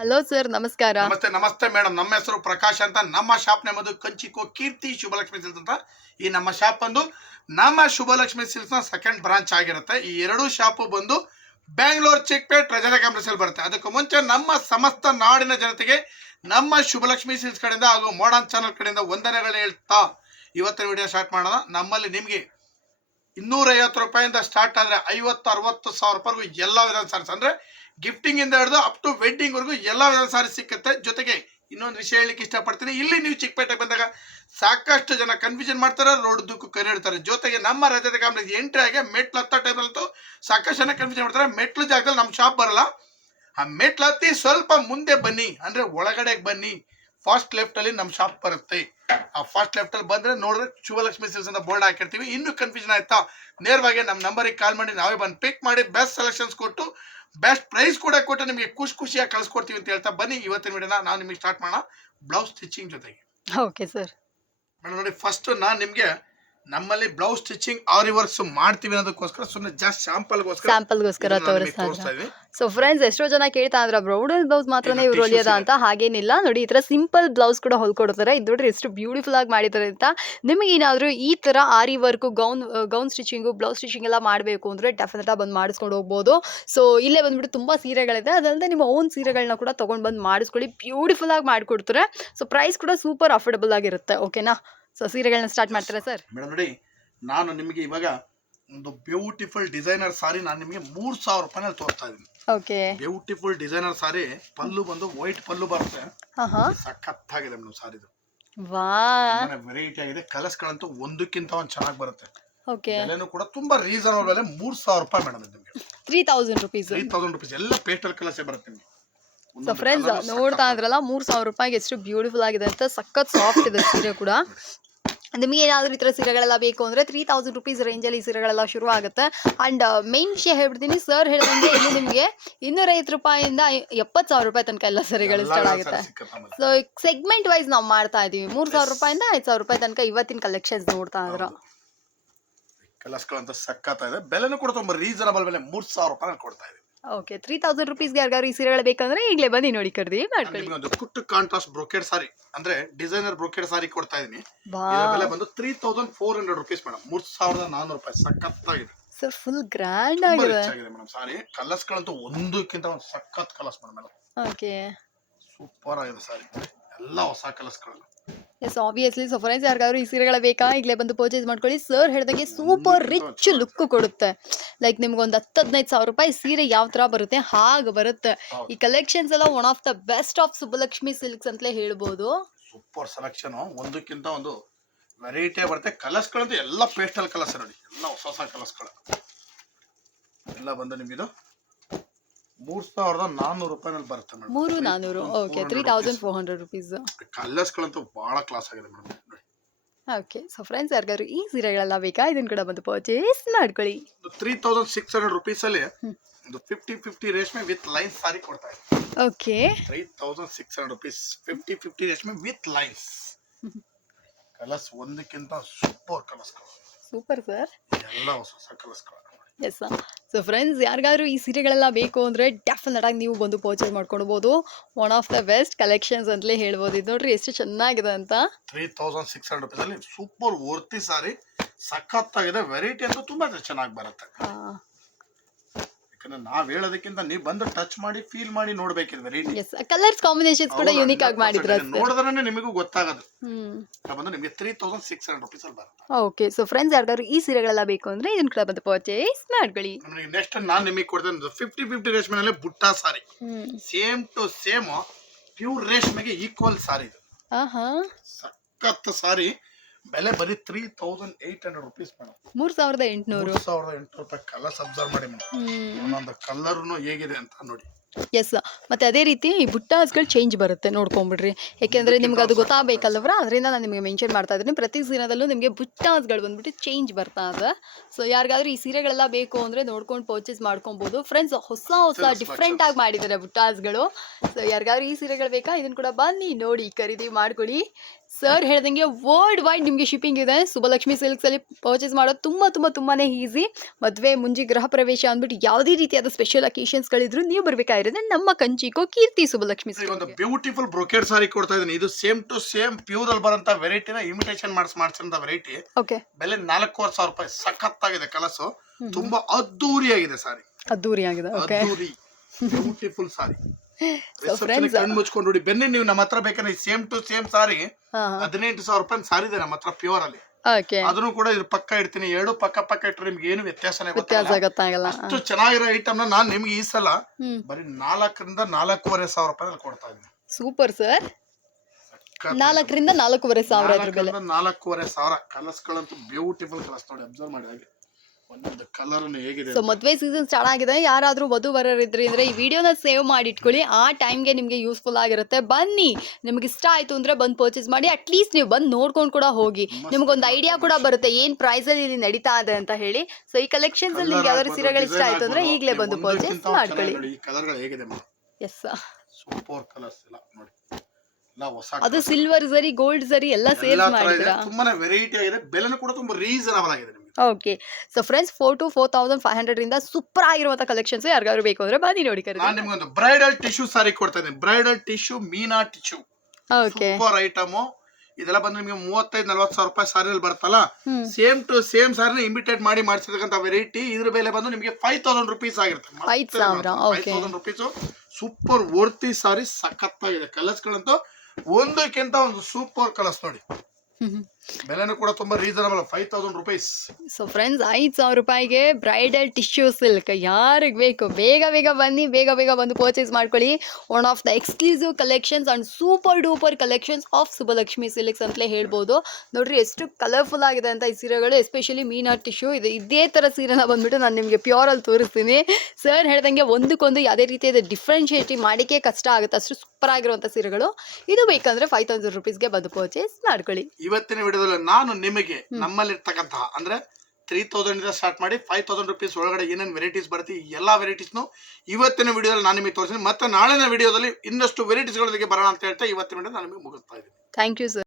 Hello sir ನಮಸ್ಕಾರ. ನಮಸ್ತೆ ನಮಸ್ತೆ ಮೇಡಮ್ ನಮ್ಮ ಹೆಸರು ಪ್ರಕಾಶ್ ಅಂತ. ನಮ್ಮ ಶಾಪ್ ನೆಮ್ಮದು ಕಂಚಿಕೋ ಕೀರ್ತಿ ಶುಭಲಕ್ಷ್ಮಿ ಸಿಲ್ಸ್ ಅಂತ. ಈ ನಮ್ಮ ಶಾಪ್ ಬಂದು ನಮ್ಮ ಶುಭಲಕ್ಷ್ಮಿ ಸಿಲ್ಸ್ನ ಸೆಕೆಂಡ್ ಬ್ರಾಂಚ್ ಆಗಿರುತ್ತೆ. ಈ ಎರಡು ಶಾಪ್ ಬಂದು ಬ್ಯಾಂಗ್ಳೂರ್ ಚಿಕ್ಪೇಟ್ ರಜದ ಅಲ್ಲಿ ಬರುತ್ತೆ. ಅದಕ್ಕೂ ಮುಂಚೆ ನಮ್ಮ ಸಮಸ್ತ ನಾಡಿನ ಜನತೆಗೆ ನಮ್ಮ ಶುಭಲಕ್ಷ್ಮಿ ಸಿಲ್ಸ್ ಕಡೆಯಿಂದ ಹಾಗೂ ಮೋಡನ್ ಚಾನಲ್ ಕಡೆಯಿಂದ ವಂದನೆಗಳು ಹೇಳ್ತಾ ಇವತ್ತಿನ ವಿಡಿಯೋ ಸ್ಟಾರ್ಟ್ ಮಾಡೋಣ. ನಮ್ಮಲ್ಲಿ ನಿಮಗೆ ಇನ್ನೂರೈವತ್ತು ರೂಪಾಯಿಂದ ಸ್ಟಾರ್ಟ್ ಆದ್ರೆ ಐವತ್ತು, ಅರವತ್ತು ಸಾವಿರ ರೂಪಾಯಿಗೂ ಎಲ್ಲ ವಿಧದ ಸಾರೀಸ್ ಅಂದ್ರೆ ಗಿಫ್ಟಿಂಗ್ ಇಂದ ಹಿಡಿದು ಅಪ್ ಟು ವೆಡ್ಡಿಂಗ್ ವರೆಗೂ ಎಲ್ಲ ವಿಧದ ಸಾರಿ ಸಿಕ್ಕುತ್ತೆ. ಜೊತೆಗೆ ಇನ್ನೊಂದು ವಿಷಯ ಹೇಳಲಿಕ್ಕೆ ಇಷ್ಟಪಡ್ತೀನಿ. ಇಲ್ಲಿ ನೀವು ಚಿಕ್ಕಪೇಟೆಗೆ ಬಂದಾಗ ಸಾಕಷ್ಟು ಜನ ಕನ್ಫ್ಯೂಷನ್ ಮಾಡ್ತಾರೆ, ರೋಡ್ ದುಕ್ಕು ಕರೆಯಿಡ್ತಾರೆ ಜೊತೆಗೆ ನಮ್ಮ ರಜದ ಕಾಂಪ್ಲೆಕ್ಸ್ ಎಂಟ್ರಿ ಆಗಿ ಮೆಟ್ಲು ಹತ್ತ ಟೈಮಲ್ಲಂತೂ ಸಾಕಷ್ಟು ಜನ ಕನ್ಫ್ಯೂಷನ್ ಮಾಡ್ತಾರೆ. ಮೆಟ್ಲು ಜಾಗದಲ್ಲಿ ನಮ್ಮ ಶಾಪ್ ಬರಲ್ಲ. ಆ ಮೆಟ್ಲು ಹತ್ತಿ ಸ್ವಲ್ಪ ಮುಂದೆ ಬನ್ನಿ. ಅಂದ್ರೆ ಒಳಗಡೆಗೆ ಬನ್ನಿ. ಫಾಸ್ಟ್ ಲೆಫ್ಟ್ ಅಲ್ಲಿ ನಮ್ಮ ಶಾಪ್ ಬರುತ್ತೆ. ಆ ಫಾಸ್ಟ್ ಲೆಫ್ಟ್ ಅಲ್ಲಿ ಬಂದ್ರೆ ನೋಡಿದ್ರೆ ಶಿವಲಕ್ಷ್ಮಿ ಸಿಲ್ಸ್ ಅಂತ ಬೋರ್ಡ್ ಹಾಕಿರ್ತೀವಿ. ಇನ್ನೂ ಕನ್ಫ್ಯೂಷನ್ ಆಯ್ತಾ? ನೇರವಾಗಿ ನಮ್ಮ ನಂಬರಿಗೆ ಕಾಲ್ ಮಾಡಿ ನಾವೇ ಬಂದು ಪಿಕ್ ಮಾಡಿ ಬೆಸ್ಟ್ ಸೆಲೆಕ್ಷನ್ಸ್ ಕೊಟ್ಟು ಬೆಸ್ಟ್ ಪ್ರೈಸ್ ಕೂಡ ಕೊಟ್ಟು ನಿಮಗೆ ಖುಷಿ ಖುಷಿಯಾಗಿ ಕಳ್ಸಿಕೊಡ್ತೀವಿ ಅಂತ ಹೇಳ್ತಾ ಬನ್ನಿ. ಇವತ್ತಿನ ವಿಡಿಯೋನ ನಾವು ನಿಮಗೆ ಸ್ಟಾರ್ಟ್ ಮಾಡೋಣ. ಬ್ಲೌಸ್ ಸ್ಟಿಚಿಂಗ್ ಜೊತೆಗೆ. ಓಕೆ ಸರ್ ಮೇಡಮ್ ನೋಡಿ ಫಸ್ಟ್ ನಾನು ನಿಮಗೆ ನಮ್ಮಲ್ಲಿ ಬ್ಲೌಸ್ ಸ್ಟಿಚಿಂಗ್ ಆರಿ ವರ್ಕ್ಸ್ ಮಾಡ್ತೀವಿ ಅನ್ನೋದಕ್ಕೋಸ್ಕರ ಸುಮ್ಮನೆ ಜಸ್ಟ್ ಸ್ಯಾಂಪಲ್ಗೋಸ್ಕರ ಸ್ಯಾಂಪಲ್ಗೋಸ್ಕರ ತೋರಿಸ್ತಾ ತೋರಿಸ್ತಾ ಇದ್ರ ಸೊ ಫ್ರೆಂಡ್ಸ್ ಎಷ್ಟೋ ಜನ ಕೇಳ್ತಾ ಅಂದ್ರೆ ಬ್ರೌಡಲ್ ಬ್ಲೌಸ್ ಮಾತ್ರನೇ ಇವ್ರು ಹೊಲಿಯೋದ ಅಂತ ಹಾಗೇನಿಲ್ಲ. ನೋಡಿ ಈ ತರ ಸಿಂಪಲ್ ಬ್ಲೌಸ್ ಕೂಡ ಹೊಲ್ಕೊಡ್ತಾರೆ. ಇದು ನೋಡ್ರಿ ಎಷ್ಟು ಬ್ಯೂಟಿಫುಲ್ ಆಗಿ ಮಾಡಿದ್ದಾರೆ ಅಂತ. ನಿಮಗೆ ಏನಾದ್ರು ಈ ತರ aari work gown gown stitching blouse stitching ಎಲ್ಲ ಮಾಡಬೇಕು ಅಂದ್ರೆ ಡೆಫಿನೆಟ್ ಆಗಿ ಬಂದು ಮಾಡಿಸ್ಕೊಂಡು ಹೋಗ್ಬೋದು. ಸೊ ಇಲ್ಲೇ ಬಂದ್ಬಿಟ್ಟು ತುಂಬಾ ಸೀರೆಗಳಿದೆ. ಅದಲ್ಲದೆ ನಿಮ್ಮ ಓನ್ ಸೀರೆಗಳನ್ನ ಕೂಡ ತಗೊಂಡ್ ಬಂದು ಮಾಡಿಸ್ಕೊಳ್ಳಿ. ಬ್ಯೂಟಿಫುಲ್ ಆಗಿ ಮಾಡಿಕೊಡ್ತಾರೆ. ಸೊ ಪ್ರೈಸ್ ಕೂಡ ಸೂಪರ್ ಅಫೋರ್ಡಬಲ್ ಆಗಿರುತ್ತೆ ಓಕೆನಾ ಸೊ ಸೀರೆಗಳನ್ನ ಸ್ಟಾರ್ಟ್ ಮಾಡ್ತೀರಾ ಸರ್ ಮೇಡಮ್ ನೋಡಿ ನಾನು ನಿಮಗೆ ಇವಾಗ ಒಂದು ಬ್ಯೂಟಿಫುಲ್ ಡಿಸೈನರ್ ಸಾರಿ ನಾನು ನಿಮಗೆ ಮೂರ್ ಸಾವಿರ ರೂಪಾಯಿನಲ್ಲಿ ತೋರಿಸ್ತಾ ಇದ್ದೀನಿ. Okay beautiful designer sari pallu ಬಂದು ವೈಟ್ ಪಲ್ಲು ಬರುತ್ತೆ. ಹಾ ಸಖತ್ತಾಗಿದೆ ಮೇಡಮ್ ಸಾರಿದು ವೆರೈಟಿ ಆಗಿದೆ. ಕಲರ್ಸ್ಗಳಂತೂ ಒಂದಕ್ಕಿಂತ ಒಂದು ಚೆನ್ನಾಗಿ ಬರುತ್ತೆ. ಓಕೆ ಬೆಲೆನೂ ಕೂಡ ತುಂಬಾ ರೀಸನಬಲ್ ಬೆಲೆ. ಮೂರ್ ಸಾವಿರ ರೂಪಾಯಿ ಮೇಡಮ್ ಇದು ನಿಮಗೆ. Three thousand rupees three thousand rupees ಎಲ್ಲ ಪೇಸ್ಟಲ್ ಕಲರ್ಸೇ ಬರುತ್ತೆ ನಿಮಗೆ. ಸೊ ಫ್ರೆಂಡ್ಸ್ ನೋಡ್ತಾ ಇದ್ರಲ್ಲ ಮೂರ್ ಸಾವಿರ ರೂಪಾಯಿಗೆ ಎಷ್ಟು ಬ್ಯೂಟಿಫುಲ್ ಆಗಿದೆ ಅಂತ ಸಖತ್ ಸಾಫ್ಟ್ ಇದೆ ಸೀರೆ ಕೂಡ. ನಿಮಗೆ ಏನಾದರೂ ಈ ಥರ ಸೀರೆಗಳೆಲ್ಲ ಬೇಕು ಅಂದರೆ ತ್ರೀ ತೌಸಂಡ್ ರುಪೀಸ್ ರೇಂಜಲ್ಲಿ ಈ ಸೀರೆಗಳೆಲ್ಲ ಶುರು ಆಗುತ್ತೆ ಆ್ಯಂಡ್ ಮೇನ್ ವಿಷಯ ಹೇಳ್ಬಿಡ್ತೀನಿ ಸರ್ ಹೇಳಿದಂಗೆ ಇಲ್ಲಿ ನಿಮಗೆ ಇನ್ನೂರೈವತ್ತು ರೂಪಾಯಿಂದ ಎಪ್ಪತ್ತು ಸಾವಿರ ರೂಪಾಯಿ ತನಕ ಎಲ್ಲ ಸೀರೆಗಳು ಸ್ಟಾರ್ಟ್ ಆಗುತ್ತೆ. ಸೊ ಸೆಗ್ಮೆಂಟ್ ವೈಸ್ ನಾವು ಮಾಡ್ತಾ ಇದ್ದೀವಿ ಮೂರು ಸಾವಿರ ರೂಪಾಯಿಂದ ಐದು ಸಾವಿರ ರೂಪಾಯಿ ತನಕ ಇವತ್ತಿನ ಕಲೆಕ್ಷನ್ಸ್ ನೋಡ್ತಾ ಇದ್ರು. ಕಲರ್ಸ್ಗಳಂತ ಇದೆ ಬೆಲೆನೂ ಕೂಡ ತುಂಬ ರೀಸನಬಲ್ ಬೆಲೆ ಮೂರು ಸಾವಿರ ರೂಪಾಯಿ ಕೊಡ್ತಾ ಇದ್ದೀವಿ ಓಕೆ ತ್ರೀ ತೌಸಂಡ್ ರುಪೀಸ್ಗೆ ಯಾರಿಗಾದ್ರು ಈ ಸೀರೆಗಳು ಬೇಕಂದ್ರೆ ಈಗಲೇ ಬನ್ನಿ ನೋಡಿ ಖರೀದಿ ಮಾಡ್ಕೊಳ್ಳಿ ಒಂದು ಪುಟ್ಟ ಕಾಂಟ್ರಾಸ್ಟ್ ಬ್ರೋಕೆಡ್ ಸಾರಿ ಅಂದ್ರೆ ಡಿಸೈನರ್ ಬ್ರೋಕೆಡ್ ಸಾರಿ ಕೊಡ್ತಾ ಇದೀನಿ. ಇದರ ಬೆಲೆ ಬಂದು three thousand four hundred rupees madam ಮೂರ್ ಸಾವಿರದ ನಾನೂರು ರೂಪಾಯಿ ಸಖತ್ತಾಗಿದೆ. ಸರ್ ಫುಲ್ ಗ್ರ್ಯಾಂಡ್ ತುಂಬಾ ಆಗಿದೆ. ರಿಚ್ ಆಗಿದೆ ಮೇಡಮ್ ಸಾರಿ ಕಲರ್ಸ್ಗಳಂತೂ ಒಂದಕ್ಕಿಂತ ಒಂದು ಸಖತ್ ಕಲರ್ಸ್ ಮೇಡಮ್ ಓಕೆ ಸೂಪರ್ ಆಗಿದೆ ಸಾರಿ ಎಲ್ಲ ಹೊಸ ಕಲರ್ಸ್ಗಳು ಎಸ್ ಆಬ್ವಿಯಸ್ಲಿ ಸೊ ಫ್ರೆಂಡ್ಸ್ ಯಾರಿಗಾದ್ರು ಈ ಸೀರೆಗಳ ಬೇಕಾ? ಈಗಲೇ ಬಂದು ಪರ್ಚೇಸ್ ಮಾಡ್ಕೊಳ್ಳಿ. ಸರ್ ಹೇಳ್ದಂಗೆ ಸೂಪರ್ ರಿಚ್ ಲುಕ್ ಕೊಡುತ್ತೆ. ಲೈಕ್ ನಿಮ್ಗೆ ಒಂದು ಹತ್ತು ಹದಿನೈದು ಸಾವಿರ ರೂಪಾಯಿ ಸೀರೆ ಯಾವ ಥರ ಬರುತ್ತೆ? ಹಾಗೆ ಬರುತ್ತೆ. ಈ ಕಲೆಕ್ಷನ್ಸ್ ಎಲ್ಲ one of the best of Subbalakshmi silks ಅಂತಲೇ ಹೇಳ್ಬೋದು. ಸೂಪರ್ ಸೆಲೆಕ್ಷನ್ ಒಂದಕ್ಕಿಂತ ಒಂದು ವೆರೈಟಿ ಬರುತ್ತೆ. ಕಲರ್ಸ್ಗಳಂತೂ ಎಲ್ಲ ಪೇಸ್ಟಲ್ ಕಲರ್ಸ್ ನೋಡಿ. ಎಲ್ಲ ಹೊಸ ಹೊಸ ಕಲರ್ಸ್ಗಳು ಎಲ್ಲ ಬಂದು ನಿಮಗಿದು ಮೂರ್ ಸಾವಿರದ ನಾನ್ನೂರು ರೂಪಾಯಿನಲ್ಲಿ ಬರುತ್ತೆ ಮೇಡಮ್. ಮೂರು ನಾನ್ನೂರು okay three thousand four hundred rupees ಕಲರ್ಸ್ಗಳಂತೂ ಬಹಳ ಕ್ಲಾಸ್ ಆಗಿದೆ ಮೇಡಮ್. ಓಕೆ ಸೊ ಫ್ರೆಂಡ್ಸ್ ಯಾರಿಗಾದ್ರು ಈ ಸೀರೆಗಳೆಲ್ಲ ಬೇಕಾ? ಇದನ್ನ ಕೂಡ ಬಂದು ಪರ್ಚೇಸ್ ಮಾಡ್ಕೊಳ್ಳಿ. Three thousand six hundred rupees ಅಲ್ಲಿ ಹ್ಮ್. ಒಂದು ಫಿಫ್ಟಿ ಫಿಫ್ಟಿ ರೇಷ್ಮೆ ವಿತ್ ಲೈನ್ ಸಾರಿ ಕೊಡ್ತಾ ಇದೆ okay three thousand six hundred rupees fifty fifty ರೇಷ್ಮೆ ವಿತ್ ಲೈನ್ಸ್ ಕಲರ್ಸ್ ಒಂದಕ್ಕಿಂತ ಸೂಪರ್ ಕಲರ್ಸ್ಗಳು ಸೂಪರ್ ಸರ್ ಎಲ್ಲ ಹೊಸ ಹೊಸ ಕಲರ್ಸ್ಗಳು ಎಸ್ ಸೊ ಫ್ರೆಂಡ್ಸ್ ಯಾರಿಗಾದ್ರೂ ಈ ಸೀರೆಗಳೆಲ್ಲ ಬೇಕು ಅಂದರೆ ಡೆಫಿನೆಟ್ ಆಗಿ ನೀವು ಬಂದು ಪರ್ಚೇಸ್ ಮಾಡ್ಕೊಳ್ಬೋದು. One of the best collections ಅಂತಲೇ ಹೇಳ್ಬೋದು. ಇದು ನೋಡ್ರಿ ಎಷ್ಟು ಚೆನ್ನಾಗಿದೆ ಅಂತ. Three thousand six hundred rupees ಅಲ್ಲಿ ಸೂಪರ್ ವರ್ತಿ ಸಾರಿ ಸಖತ್ತಾಗಿದೆ. ವೆರೈಟಿ ಅಂತೂ ತುಂಬಾ ಚೆನ್ನಾಗಿ ಬರುತ್ತೆ. ಯಾಕಂದ್ರೆ ನಾವ್ ಹೇಳೋದಕ್ಕಿಂತ ನೀವ್ ಬಂದು ಟಚ್ ಮಾಡಿ ಫೀಲ್ ಮಾಡಿ ನೋಡ್ಬೇಕಿದ್ರೆ ರೀತಿ. ಎಸ್ ಕಲರ್ಸ್ ಕಾಂಬಿನೇಷನ್ಸ್ ಕೂಡ ಯುನಿಕ್ ಆಗಿ ಮಾಡಿದ್ರೆ ನೋಡಿದ್ರೆ ನಿಮಗೂ ಗೊತ್ತಾಗೋದು. ಬಂದು ನಿಮಗೆ three thousand six hundred rupees ಅಲ್ಲಿ ಬರುತ್ತೆ? ಓಕೆ ಸೊ ಫ್ರೆಂಡ್ಸ್ ಯಾರ್ದಾದ್ರು ಈ ಸೀರೆಗಳೆಲ್ಲ ಬೇಕು ಅಂದ್ರೆ ಇದನ್ನ ಕೂಡ ಬಂದು ಪರ್ಚೇಸ್ ಮಾಡ್ಕೊಳ್ಳಿ. ನಮಗೆ ನೆಕ್ಸ್ಟ್ ನಾನು ನಿಮಗೆ ಕೊಡ್ತೇನೆ ಫಿಫ್ಟಿ ಫಿಫ್ಟಿ ಮೇಲೆ ಬುಟ್ಟ sari. Same to same pure ರೇಷ್ಮೆಗೆ ಈಕ್ವಲ್ ಸಾರಿ ಇದು. ಆಹಾ. ಸಖತ್ ಸಾರಿ. ಬೆಲೆ ಬರೀ three thousand eight hundred rupees madam ಮೂರ್ ಸಾವಿರದ ಎಂಟ್ನೂರು. ಮೂರು ಸಾವಿರದ ಎಂಟು ರೂಪಾಯಿ ಕಲರ್ಸ್ ಅಬ್ಸರ್ವ್ ಮಾಡಿ ಮೇಡಮ್ ಒಂದೊಂದು ಕಲರ್ನು ಹೇಗಿದೆ ಅಂತ ನೋಡಿ. ಎಸ್ ಮತ್ತು ಅದೇ ರೀತಿ ಈ ಬುಟ್ಟಾಸ್ಗಳು ಚೇಂಜ್ ಬರುತ್ತೆ ನೋಡ್ಕೊಂಬಿಡ್ರಿ. ಯಾಕೆಂದ್ರೆ ನಿಮ್ಗೆ ಅದು ಗೊತ್ತಾಗಬೇಕಲ್ವರ? ಅದರಿಂದ ನಾನು ನಿಮಗೆ ಮೆನ್ಷನ್ ಮಾಡ್ತಾ ಇದ್ದೀನಿ. ಪ್ರತಿ ದಿನದಲ್ಲೂ ನಿಮಗೆ ಬುಟ್ಟಾಸ್ಗಳು ಬಂದ್ಬಿಟ್ಟು ಚೇಂಜ್ ಬರ್ತಾ ಇದೆ. ಸೊ ಯಾರಿಗಾದ್ರೂ ಈ ಸೀರೆಗಳೆಲ್ಲ ಬೇಕು ಅಂದರೆ ನೋಡ್ಕೊಂಡು ಪರ್ಚೇಸ್ ಮಾಡ್ಕೊಬೋದು. ಫ್ರೆಂಡ್ಸ್ ಹೊಸ ಹೊಸ ಡಿಫ್ರೆಂಟಾಗಿ ಡಿಫ್ರೆಂಟ್ ಆಗಿ ಮಾಡಿದ್ದಾರೆ ಬುಟ್ಟಾಸ್ಗಳು. ಸೊ ಯಾರಿಗಾದ್ರೂ ಈ ಸೀರೆಗಳು ಬೇಕಾ? ಇದನ್ನು ಕೂಡ ಬನ್ನಿ ನೋಡಿ ಖರೀದಿ ಮಾಡ್ಕೊಳ್ಳಿ. ಸರ್ ಹೇಳ್ದಂಗೆ ವರ್ಲ್ಡ್ ವೈಡ್ ನಿಮಗೆ ಶಿಪ್ಪಿಂಗ್ ಇದೆ. ಸುಬ್ಬಲಕ್ಷ್ಮಿ ಸಿಲ್ಕ್ಸಲ್ಲಿ ಪರ್ಚೇಸ್ ಮಾಡೋದು ತುಂಬ ತುಂಬ ತುಂಬಾ ಈಸಿ ಮದುವೆ ಮುಂಜಿ ಗೃಹ ಪ್ರವೇಶ ಅಂದ್ಬಿಟ್ಟು ಯಾವುದೇ ರೀತಿಯಾದ ಸ್ಪೆಷಲ್ ಅಕೇಶನ್ಸ್ಗಳಿದ್ರು ನೀವು ಬರಬೇಕಾಗಿರೋದು ಇರೋದು ನಮ್ಮ ಕಂಚಿಕೋ ಕೀರ್ತಿ ಸುಬ್ಬಲಕ್ಷ್ಮಿ ಈಗ ಒಂದು ಬ್ಯೂಟಿಫುಲ್ ಬ್ರೋಕೆಡ್ ಸಾರಿ ಕೊಡ್ತಾ ಇದೀನಿ ಇದು ಸೇಮ್ ಟು ಸೇಮ್ ಪ್ಯೂರ್ ಅಲ್ಲಿ ಬರೋಂತ ವೆರೈಟಿನ ಇಮಿಟೇಷನ್ ಮಾಡಿಸ್ ಮಾಡ್ಸಿರೋಂಥ ವೆರೈಟಿ ಓಕೆ ಬೆಲೆ ನಾಲ್ಕೂವರೆ ಸಾವಿರ ರೂಪಾಯಿ. ಸಖತ್ತಾಗಿದೆ ಕಲಸು. ತುಂಬಾ ಅದ್ದೂರಿಯಾಗಿದೆ ಸಾರಿ ಅದ್ದೂರಿ. ಆಗಿದೆ ಓಕೆ ಅದ್ದೂರಿ ಬ್ಯೂಟಿಫುಲ್ ಸಾರಿ ಮುಚ್ಕೊಂಡು ನೋಡಿ. ಬನ್ನಿ ನೀವು ನಮ್ಮ ಹತ್ರ ಬೇಕಂದ್ರೆ ಸೇಮ್ ಟು ಸೇಮ್ ಸಾರಿ ಹದಿನೆಂಟು ಸಾವಿರ ರೂಪಾಯಿ ಸಾರಿ ಇದೆ ನಮ್ಮ ಹತ್ರ ಪ್ಯೂರ್ ಅಲ್ಲಿ. ಓಕೆ ಅದನ್ನು ಕೂಡ ಇದ್ರ ಪಕ್ಕ ಇಡ್ತೀನಿ. ಎರಡು ಪಕ್ಕ ಪಕ್ಕ ಇಟ್ಟರೆ ನಿಮ್ಗೆ ಏನು ವ್ಯತ್ಯಾಸನೇ ವ್ಯತ್ಯಾಸ ಗೊತ್ತಾಗಲ್ಲ ಗೊತ್ತಾಗಲ್ಲ ಅಷ್ಟು ಚೆನ್ನಾಗಿರೋ ಐಟಮ್ ನಾನು ನಿಮ್ಗೆ ಈ ಸಲ ಹ್ಮ್. ಬರೀ ನಾಲ್ಕರಿಂದ ನಾಲ್ಕೂವರೆ ಸಾವಿರ ರೂಪಾಯಿ ಕೊಡ್ತಾ ಇದ್ದೀನಿ. ಸೂಪರ್ ಸರ್ ನಾಲ್ಕರಿಂದ ನಾಲ್ಕೂವರೆ ಸಾವಿರ ಅದ್ರ ಬೆಲೆ ನಾಲ್ಕರಿಂದ ನಾಲ್ಕೂವರೆ ಸಾವಿರ. ಕಲರ್ಸ್ಗಳಂತೂ ಬ್ಯೂಟಿಫುಲ್ ಕಲರ್ಸ್ ನೋಡಿ ಅಬ್ಸರ್ವ್ ಮಾಡಿ ಹಾಗೆ. ಒಂದೊಂದು ಕಲರ್ ಹೇಗಿದೆ ಸೊ ಮದುವೆ ಸೀಸನ್ ಸ್ಟಾರ್ಟ್ ಆಗಿದೆ. ಯಾರಾದರೂ ವಧು ಬರೋರಿದ್ರಿ ಅಂದ್ರೆ ಈ ವಿಡಿಯೋನ ಸೇವ್ ಮಾಡಿ ಇಟ್ಕೊಳ್ಳಿ ಆ ಟೈಮ್ಗೆ ನಿಮಗೆ ಯೂಸ್ಫುಲ್ ಆಗಿರುತ್ತೆ. ಬನ್ನಿ ನಿಮ್ಗೆ ಇಷ್ಟ ಆಯ್ತು ಅಂದ್ರೆ ಬಂದು ಪರ್ಚೇಸ್ ಮಾಡಿ. ಅಟ್ಲೀಸ್ಟ್ ನೀವು ಬಂದು ನೋಡ್ಕೊಂಡು ಕೂಡ ಹೋಗಿ. ನಿಮ್ಗೊಂದು ಐಡಿಯಾ ಕೂಡ ಬರುತ್ತೆ. ಏನ್ ಪ್ರೈಸ್ ಅಲ್ಲಿ ಇಲ್ಲಿ ನಡೀತಾ ಇದೆ ಅಂತ ಹೇಳಿ. ಸೊ ಈ ಕಲೆಕ್ಷನ್ಸಲ್ಲಿ ನಿಮ್ಗೆ ಯಾವ್ದಾದ್ರು ಸೀರೆಗಳು ಇಷ್ಟ ಆಯ್ತು ಅಂದ್ರೆ ಈಗಲೇ ಬಂದು ಪರ್ಚೇಸ್ ಮಾಡ್ಕೊಳ್ಳಿ. ನೋಡಿ ಈ ಕಲರ್ಗಳು ಹೇಗಿದೆ ಎಸ್ ಸೂಪರ್ ಕಲರ್ಸ್ ನೋಡಿ. ಅದು ಸಿಲ್ವರ್ ಸರಿ ಗೋಲ್ಡ್ ಸರಿ ಎಲ್ಲ ಸೇಲ್ ಇದೆ. ತುಂಬಾನೇ ವೆರೈಟಿ ಆಗಿದೆ. ಬೆಲೆನೂ ಕೂಡ ತುಂಬಾ ರೀಸನಬಲ್ ಆಗಿದೆ okay so friends four to four thousand five hundred ಇಂದ ಸೂಪರ್ ಆಗಿರುವಂತ ಕಲೆಕ್ಷನ್ಸ್ ಯಾರಿಗಾದ್ರು ಬೇಕು ಅಂದ್ರೆ ಬನ್ನಿ ನೋಡಿ ನಾನು ನಿಮ್ಗೆ ಒಂದು ಬ್ರೈಡಲ್ ಟಿಶ್ಯೂ ಸಾರಿ ಕೊಡ್ತಾ ಇದ್ದೀನಿ. Bridal tissue meena tissue okay super item ಇದೆಲ್ಲ ಬಂದ್ರೆ ನಿಮಗೆ ಮೂವತ್ತೈದು ನಲ್ವತ್ತು ಸಾವಿರ ರೂಪಾಯಿ ಸಾರಿಯಲ್ಲಿ ಬರ್ತಲ್ಲ ಸೇಮ್ ಟು ಸೇಮ್ ಸಾರಿನ ಇಮಿಟೇಟ್ ಮಾಡಿ ಮಾಡಿಸಿರ್ತಕ್ಕಂಥ ವೆರೈಟಿ ಇದ್ರ ಬೆಲೆ ಬಂದು ನಿಮಗೆ ಫೈವ್ ತೌಸಂಡ್ ರುಪೀಸ್ ಆಗಿರುತ್ತೆ. ಐದ್ ಸಾವಿರ. Thousand rupees super worthy sari ಸಖತ್ತಾಗಿದೆ. ಕಲರ್ಸ್ಗಳಂತೂ ಒಂದಕ್ಕಿಂತ ಒಂದು ಸೂಪರ್ ಕಲರ್ಸ್ ನೋಡಿ. ಬೆಲೆನೂ ಕೂಡ ತುಂಬಾ reasonable five thousand rupees so friends ಐದು ಸಾವಿರ ರೂಪಾಯಿಗೆ ಬ್ರೈಡಲ್ ಟಿಶ್ಯೂ ಸಿಲ್ಕ್ ಯಾರಿಗೆ ಬೇಕು? ಬೇಗ ಬೇಗ ಬನ್ನಿ ಬೇಗ ಬೇಗ ಬಂದು ಪರ್ಚೇಸ್ ಮಾಡ್ಕೊಳ್ಳಿ. One of the exclusive collections and super duper collections of Subbalakshmi silks ಅಂತಲೇ ಹೇಳ್ಬೋದು. ನೋಡ್ರಿ ಎಷ್ಟು ಕಲರ್ಫುಲ್ ಆಗಿದೆ ಅಂತ ಈ ಸೀರೆಗಳು ಎಸ್ಪೆಷಲಿ ಮೀನಾ ಟಿಶ್ಯೂ ಇದು ಇದೇ ಥರ ಸೀರೆನ ಬಂದ್ಬಿಟ್ಟು ನಾನು ನಿಮಗೆ ಪ್ಯೂರಲ್ಲಿ ತೋರಿಸ್ತೀನಿ. ಸರ್ ಹೇಳ್ದಂಗೆ ಒಂದಕ್ಕೊಂದು ಯಾವುದೇ ರೀತಿಯಾದ ಡಿಫ್ರೆನ್ಶಿಯೇಟಿ ಮಾಡಿಕೆ ಕಷ್ಟ ಆಗುತ್ತೆ. ಅಷ್ಟು ಸೂಪರ್ ಆಗಿರುವಂಥ ಸೀರೆಗಳು. ಇದು ಬೇಕಂದ್ರೆ ಫೈವ್ ತೌಸಂಡ್ ರುಪೀಸ್ಗೆ ಬಂದು ಪರ್ಚೇಸ್ ಮಾಡ್ಕೊಳ್ಳಿ. ಇವತ್ತಿನ ವಿಡಿಯೋದಲ್ಲಿ ನಾನು ನಿಮಗೆ ನಮ್ಮಲ್ಲಿರ್ತಕ್ಕಂತಹ ಅಂದ್ರೆ ತ್ರೀ ತೌಸಂಡ್ ಇಂದ ಸ್ಟಾರ್ಟ್ ಮಾಡಿ ಫೈವ್ ತೌಸಂಡ್ ರುಪೀಸ್ ಒಳಗಡೆ ಏನೇನು ವೆರೈಟೀಸ್ ಬರುತ್ತೆ ಈ ಎಲ್ಲಾ ವೆರೈಟೀಸ್ನು ಇವತ್ತಿನ ವಿಡಿಯೋದಲ್ಲಿ ನಾನು ನಿಮಗೆ ತೋರಿಸ್ತೀನಿ. ಮತ್ತೆ ನಾಳಿನ ವಿಡಿಯೋದಲ್ಲಿ ಇನ್ನಷ್ಟು ವೆರೈಟೀಸ್ಗಳೊಂದಿಗೆ ಬರೋಣ ಅಂತ ಹೇಳ್ತಾ ಇವತ್ತಿನ ವಿಡಿಯೋ ನಾನು ನಿಮಗೆ ಮುಗಿಸ್ತಾ ಇದ್ದೀನಿ. Thank you sir